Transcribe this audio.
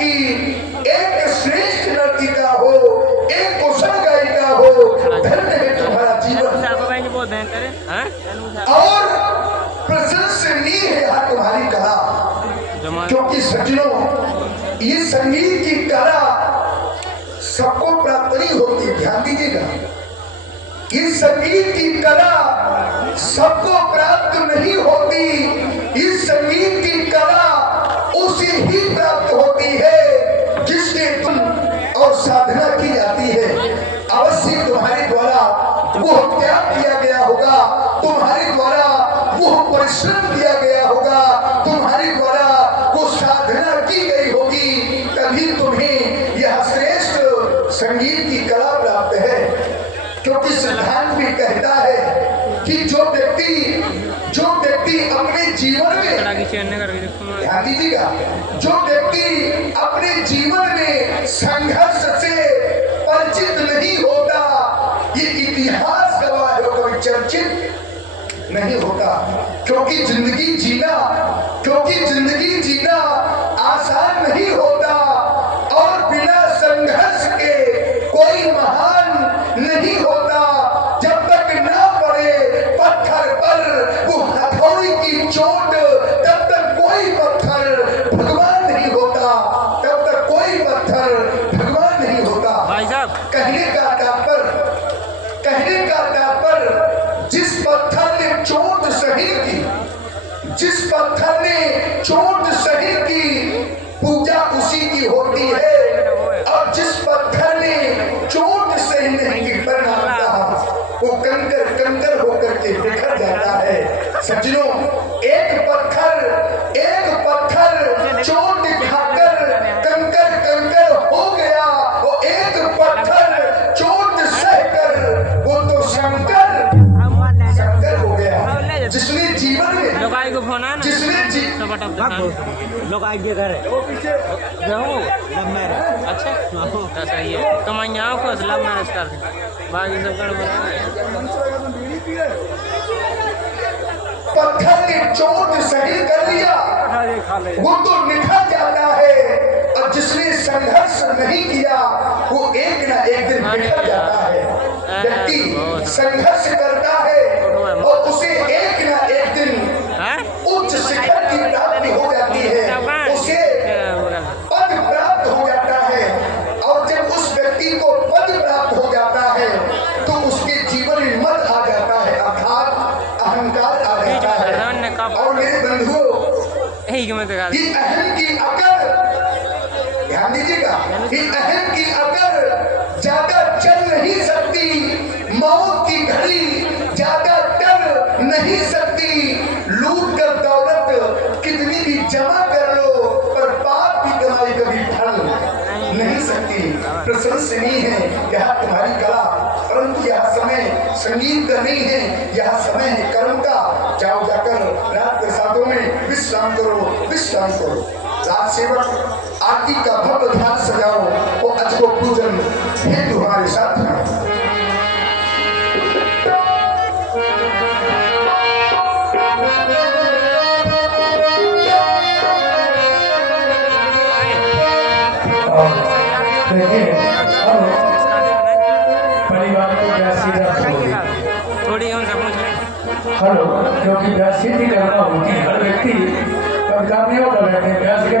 की एक श्रेष्ठ नर्तिका हो, एक कुशल गायिका हो। धन्य है तुम्हारा जीवन और प्रशंसनीय है यहाँ तुम्हारी कला। क्योंकि सज्जनों, ये संगीत की कला सबको प्राप्त नहीं होती। ध्यान दीजिएगा, ये संगीत की कला सबको प्राप्त नहीं होती। इस संगीत की कला उसे ही प्राप्त होती है जिसके तुम और साधना की जाती है। अवश्य तुम्हारे द्वारा वो त्याग किया गया होगा, तुम्हारे द्वारा वो परिश्रम किया गया होगा, तुम्हारे द्वारा वो साधना की गई होगी, तभी तुम्हें यह श्रेष्ठ संगीत की कला प्राप्त है। क्योंकि सिद्धांत भी कहता है कि जो व्यक्ति अपने जीवन में, ध्यान दीजिएगा, जो व्यक्ति अपने जीवन में संघर्ष से परिचित नहीं होता, ये इतिहास गवाह है, कभी चर्चित नहीं होता। क्योंकि जिंदगी जीना आसान नहीं होता और बिना संघर्ष के कोई महान नहीं होता। जब तक ना पड़े पत्थर पर वो हथौड़ी की चोट, तब तक कोई पत्थर भगवान नहीं होता, तब तक कोई पत्थर भगवान नहीं होता। भाई साहब, कहने का तात्पर्य जिस पत्थर ने चोट सही की, जिस पत्थर ने चोट सही की, पूजा उसी की होती है। और जिस पत्थर ने चोट सही नहीं की, परिणाम कहा, वो कंकर होकर के बिखर जाता है। सज्जनों, एक पत्थर चोट खाकर कंकर हो गया, वो एक पत्थर चोट सहकर वो तो शंकर हो गया। जिसने जीवन में लोग आगे घर है अच्छा तो सही है। तो मैं यहाँ को लव मैरिज कर बाकी सब कर पत्थर ने चोट सही कर लिया, वो तो निखर जाता है। और जिसने संघर्ष नहीं किया, वो एक ना एक दिन बिखर जाता है। व्यक्ति संघर्ष करता है और उसे एक ना एक दिन उच्च शिखर की प्राप्ति हो जाती है, उसे पद प्राप्त हो जाता है। और जब उस व्यक्ति को पद प्राप्त हो जाता है तो उसके जीवन में मद आ जाता है, अर्थात अहंकार आ जाता है। और मेरे बंधुओं, ये अहम की अकड़, ध्यान दीजिएगा, ये अहम की अकड़ ज्यादा चल नहीं सकती। मौत की घड़ी ज्यादा टल नहीं सकती। लूट कर दौलत कितनी भी जमा कर लो, पर पाप की कमाई कभी फल नहीं सकती। प्रशंसनीय है यह तुम्हारी कला, परंतु यह समय संगीत का नहीं है, यह समय है कर्म का। जाओ जाकर रात प्रसादों में विश्राम करो। रात सेवक आरती का भव्य ध्यान सजाओ, वो अजगो पूजन है तुम्हारे साथ है। परिवार को क्या सीधा थोड़ी हेलो, क्योंकि व्यास सिद्धि करना होती है, हर व्यक्ति करने वाला बैठे व्यास के